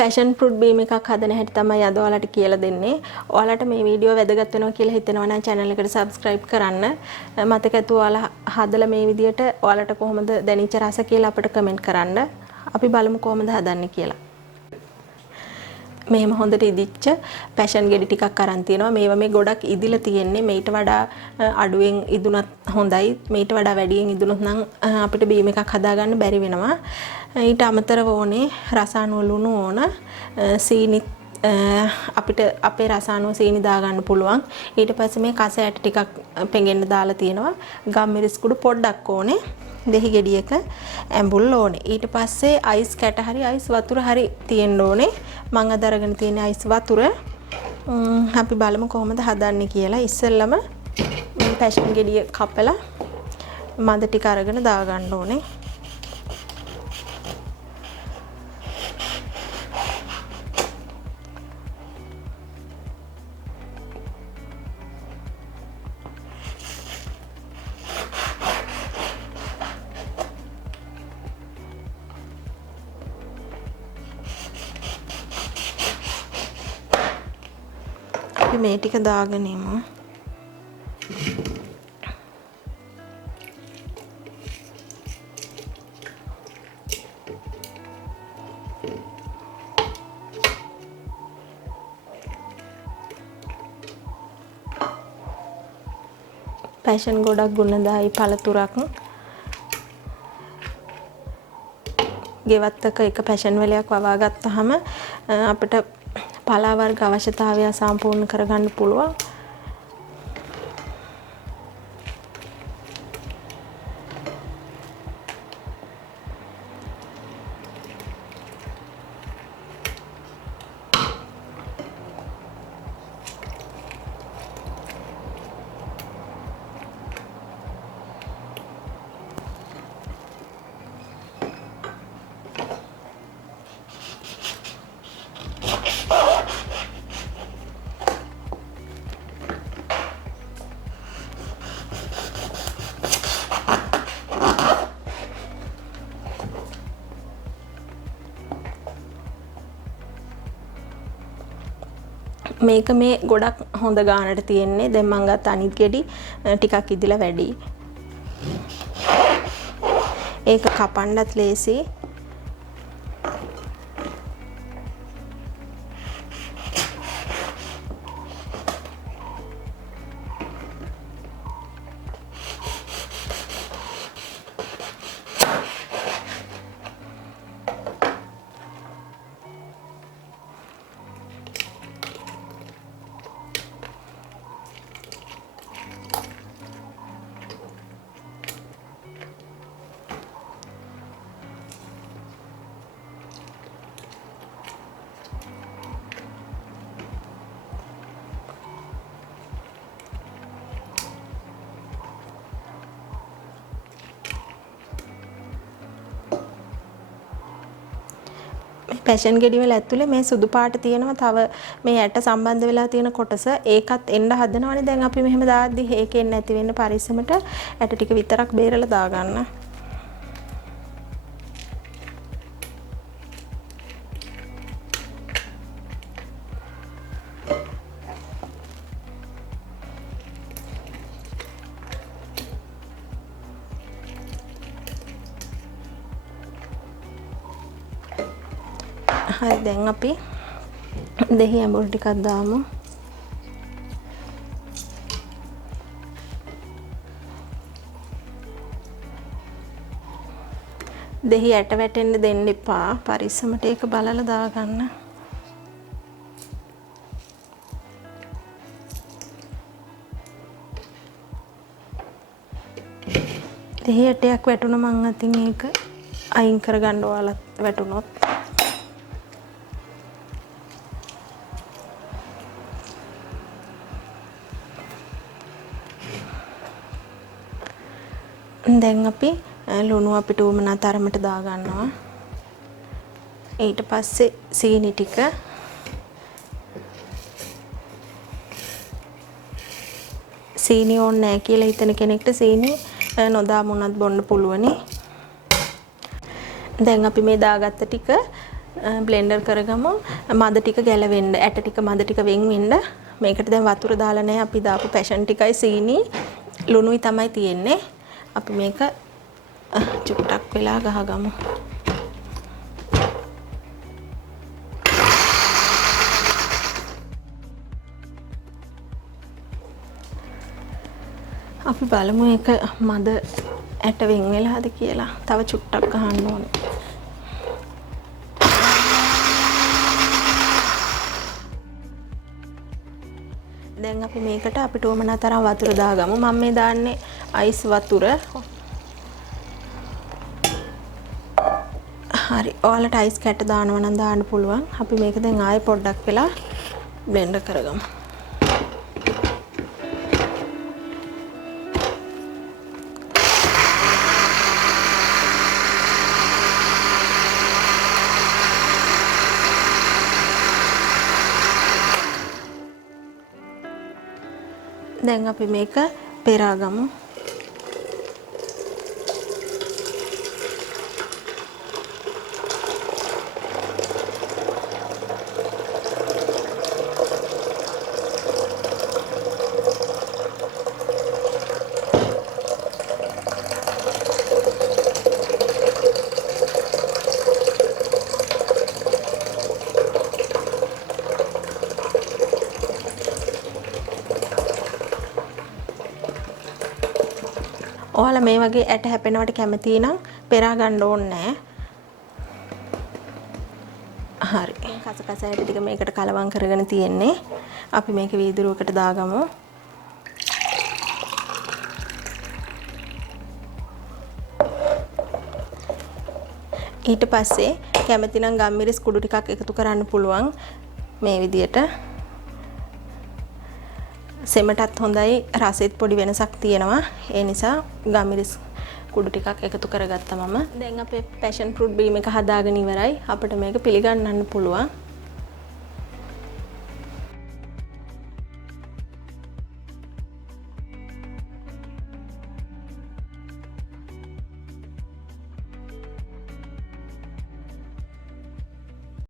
Fashion fruit beam එකක් හදන හැටි තමයි අද ඔයාලට කියලා දෙන්නේ. ඔයාලට මේ වීඩියෝ වැදගත් වෙනවා කියලා හිතෙනවා නම් channel එකට subscribe කරන්න. මතක ඇතුව ඔයාලා හදලා මේ විදියට ඔයාලට කොහොමද දැනෙච්ච රස කියලා අපිට comment කරන්න. අපි බලමු කොහොමද හදන්නේ කියලා. මෙහෙම හොඳට ඉදිච්ච පැෂන් ගෙඩි ටිකක් අරන් තියෙනවා. මේවා මේ ගොඩක් ඉදිලා තියෙන්නේ. මේට වඩා අඩුවෙන් ඉදුණත් හොඳයි. මේට වඩා වැඩියෙන් ඉදුණොත් නම් අපිට බීම් එකක් හදාගන්න බැරි වෙනවා. ඊට අමතරව ඕනේ රසායන ලුණු ඕන. සීනි අපිට අපේ රසායන සීනි දාගන්න පුළුවන්. ඊට පස්සේ මේ කස ඇට ටිකක් පෙඟෙන්න දාලා තියෙනවා. ගම්මිරිස් කුඩු පොඩ්ඩක් ඕනේ. දෙහි ගෙඩියක ඇඹුල් ඕනේ. ඊට පස්සේ අයිස් කැට හරි අයිස් වතුර හරි තියෙන්න ඕනේ. මම අද අරගෙන තියෙන අයිස් වතුර. අපි බලමු කොහොමද හදන්නේ කියලා. ඉස්සෙල්ලම පැෂන් ගෙඩිය කපලා මද ටික අරගෙන දාගන්න ඕනේ. මේ ටික දාගෙන ඉමු. පැෂන් ගොඩක් ගුණදායි පළතුරක්. ගෙවත්තක එක පැෂන් වලයක් වවා ගත්තාම අපිට පලා වර්ග අවශ්‍යතාවය සම්පූර්ණ කරගන්න පුළුවන්. මේක මේ ගොඩක් හොඳ ගානට තියෙන්නේ. දැන් මම ගත්ත අනිත් ගෙඩි ටිකක් ඉදිලා වැඩි. ඒක කපන්නත් ලේසි. පැෂන් ගෙඩි වල ඇතුලේ මේ සුදු පාට තියෙනවා. තව මේ ඇට සම්බන්ධ වෙලා තියෙන කොටස ඒකත් එන්න හදනවනේ. දැන් අපි මෙහෙම දාද්දි ඒකෙන් නැති වෙන්න පරිස්සමට ඇට ටික විතරක් බේරලා දාගන්න. හරි දැන් අපි දෙහි ඇඹුල් ටිකක් දාමු. දෙහි ඇට වැටෙන්න දෙන්න එපා. පරිස්සමට ඒක බලලා දාගන්න. දෙහි ඇටයක් වැටුණා මං අතින් ඒක අයින් කරගන්න ඕලා වැටුණොත්. දැන් අපි ලුණු අපිට උමනා තරමට දාගන්නවා. ඊට පස්සේ සීනි ටික සීනි ඕනේ නැහැ කියලා හිතන කෙනෙක්ට සීනි නොදාමුණත් බොන්න පුළුවනි. දැන් අපි මේ දාගත්ත ටික බ්ලෙන්ඩර් කරගමු. මද ටික ගැලවෙන්න, ඇට ටික මද ටික වෙන් වෙන්න. මේකට දැන් වතුර දාලා නැහැ. අපි දාපු පැෂන් ටිකයි සීනි ලුණුයි තමයි තියෙන්නේ. අපි මේක චුට්ටක් වෙලා ගහගමු. අපි බලමු ඒක මද ඇට වෙන් වෙලාද කියලා. තව චුට්ටක් ගහන්න ඕනේ. දැන් අපි මේකට අපිට ඕමනා තරම් වතුර දාගමු. මම මේ දාන්නේ අයිස් වතුර. හරි. ඔයාලට අයිස් කැට දානවා නම් දාන්න පුළුවන්. අපි මේක දැන් ආයෙ පොඩ්ඩක් වෙලා බ්ලෙන්ඩර් කරගමු. දැන් අපි මේක පෙරාගමු. ඔයාලා මේ වගේ ඇට හැපෙනවට කැමති නම් පෙරා ගන්න ඕනේ නැහැ. හරි. කසකස ඇට ටික මේකට කලවම් කරගෙන තියෙන්නේ. අපි මේක වීදුරුවකට දාගමු. ඊට පස්සේ කැමති නම් ගම්මිරිස් කුඩු ටිකක් එකතු කරන්න පුළුවන් මේ විදියට. සෙමටත් හොඳයි, රසෙත් පොඩි වෙනසක් තියෙනවා. ඒ නිසා ගම්මිරිස් කුඩු ටිකක් එකතු කරගත්තා මම. දැන් අපේ පැෂන් ෆෘට් බීම් එක හදාගෙන ඉවරයි. අපිට මේක පිළිගන්නන්න පුළුවන්.